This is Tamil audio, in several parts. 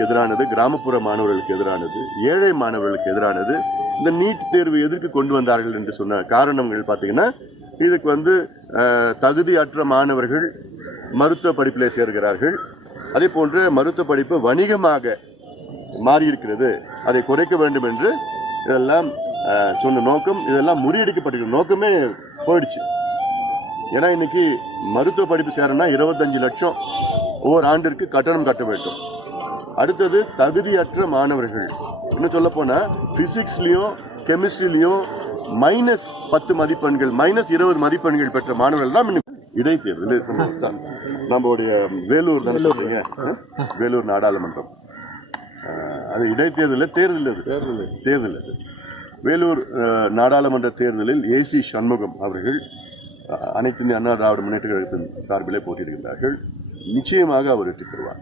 மாணவர்களுக்கு எதிரானது, கிராமப்புற மாணவர்களுக்கு எதிரானது, ஏழை மாணவர்களுக்கு எதிரானது. இந்த நீட் தேர்வு எதற்கு கொண்டு வந்தார்கள் என்று சொன்ன காரணங்கள் பார்த்தீங்கன்னா, இதுக்கு தகுதியற்ற மாணவர்கள் மருத்துவ படிப்பிலே சேர்கிறார்கள். அதே போன்று மருத்துவ படிப்பு வணிகமாக மாறியிருக்கிறது, அதை குறைக்க வேண்டும் என்று இதெல்லாம் சொன்ன நோக்கம், இதெல்லாம் முறியடிக்கப்பட்டிருக்கிற நோக்கமே போயிடுச்சு. ஏன்னா இன்னைக்கு மருத்துவ படிப்பு சேரனா 25 லட்சம் ஓர் ஆண்டிற்கு கட்டணம் கட்ட வேண்டும். அடுத்தது தகுதியற்ற மாணவர்கள், இன்னும் சொல்ல போனா பிசிக்ஸ்லயும் கெமிஸ்ட்ரிலையும் -10 மதிப்பெண்கள், -20 மதிப்பெண்கள் பெற்ற மாணவர்கள் தான் இடைத்தேர்தல். நம்மளுடைய வேலூர் தானே சொல்றீங்க, வேலூர் நாடாளுமன்றம், அது இடைத்தேர்தல் தேர்தல் அது. வேலூர் நாடாளுமன்ற தேர்தலில் ஏசி சண்முகம் அவர்கள் அனைத்து இந்திய அண்ணா திராவிட முன்னேற்ற கழகத்தின் சார்பிலே போட்டியிடுகின்றார்கள். நிச்சயமாக அவர் வெற்றி பெறுவார்.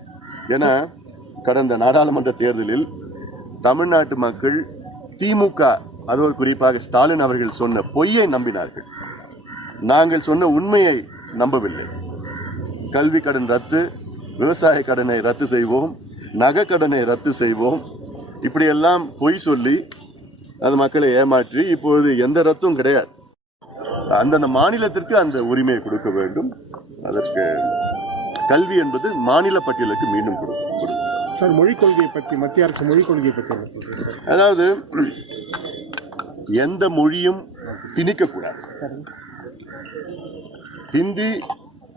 ஏன்னா கடந்த நாடாளுமன்ற தேர்தலில் தமிழ்நாட்டு மக்கள் திமுக, அதோடு குறிப்பாக ஸ்டாலின் அவர்கள் சொன்ன பொய்யை நம்பினார்கள். நாங்கள் சொன்ன உண்மையை நம்பவில்லை. கல்வி கடன் ரத்து, விவசாய கடனை ரத்து செய்வோம், நகை கடனை ரத்து செய்வோம், இப்படியெல்லாம் பொய் சொல்லி அந்த மக்களை ஏமாற்றி இப்பொழுது எந்த ரத்தும் கிடையாது. அந்தந்த மாநிலத்திற்கு அந்த உரிமையை கொடுக்க வேண்டும். அதற்கு கல்வி என்பது மாநில பட்டியலுக்கு மீண்டும் கொடுக்கும். சார், மொழிக் கொள்கையை பற்றி, மத்திய அரசு மொழிக் கொள்கையை பற்றி என்ன சொல்றீங்க? அதாவது எந்த மொழியும் திணிக்கக்கூடாது. ஹிந்தி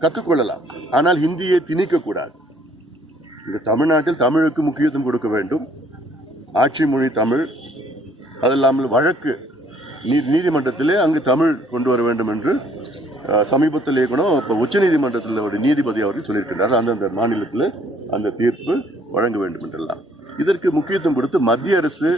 கற்றுக்கொள்ளலாம், ஆனால் ஹிந்தியை திணிக்கக்கூடாது. இந்த தமிழ்நாட்டில் தமிழுக்கு முக்கியத்துவம் கொடுக்க வேண்டும். ஆட்சி மொழி தமிழ். அது இல்லாமல் வழக்கு நீதிமன்றத்திலே அங்கு தமிழ் கொண்டு வர வேண்டும் என்று சமீபத்திலே கூட இப்போ உச்சநீதிமன்றத்தில் ஒரு நீதிபதி அவர்கள் சொல்லியிருக்கிறார். அந்தந்த மாநிலத்தில் அந்த தீர்ப்பு வழங்க வேண்டும் என்றெல்லாம். இதற்கு முக்கியத்துவம் கொடுத்து மத்திய அரசு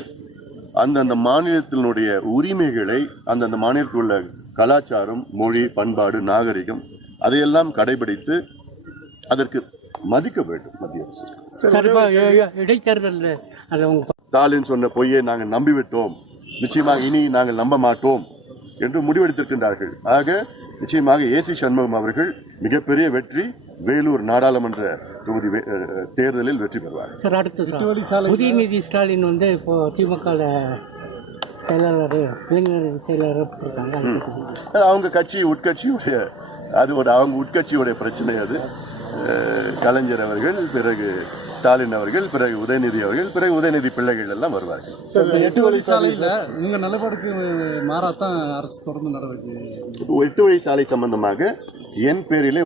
அந்தந்த மாநிலத்தினுடைய உரிமைகளை, அந்தந்த மாநிலத்தில் உள்ள கலாச்சாரம், மொழி, பண்பாடு, நாகரிகம் அதையெல்லாம் கடைபிடித்து அதற்கு மதிக்க வேண்டும் மத்திய அரசு. இடைத்தேர்தல் ஸ்டாலின் சொன்ன பொய்யை நாங்கள் நம்பிவிட்டோம், நிச்சயமாக இனி நாங்கள் நம்ப மாட்டோம் என்று முடிவெடுத்திருக்கின்றார்கள். ஆக நிச்சயமாக ஏசி சண்முகம் அவர்கள் மிகப்பெரிய வெற்றி, வேலூர் நாடாளுமன்ற தொகுதி தேர்தலில் வெற்றி பெறுவார். சார், அடுத்து உதயநிதி ஸ்டாலின் இப்போ திமுக செயலாளர், இளைஞர் செயலாளர் இருக்காங்க. அவங்க கட்சி உட்கட்சியுடைய, அது அவங்க உட்கட்சியுடைய பிரச்சனை. அது கலைஞர் அவர்கள், பிறகு ஸ்டாலின் அவர்கள், பிறகு உதயநிதி அவர்கள், பிறகு உதயநிதி பிள்ளைகள் எல்லாம் வருவார்கள். 8 வழி சாலையில் உங்க நிலப்பாடுக்கு மாறாத்தான் அரசு தொடர்ந்து நடவடிக்கை. 8 வழி சாலை சம்பந்தமாக என் பேரிலே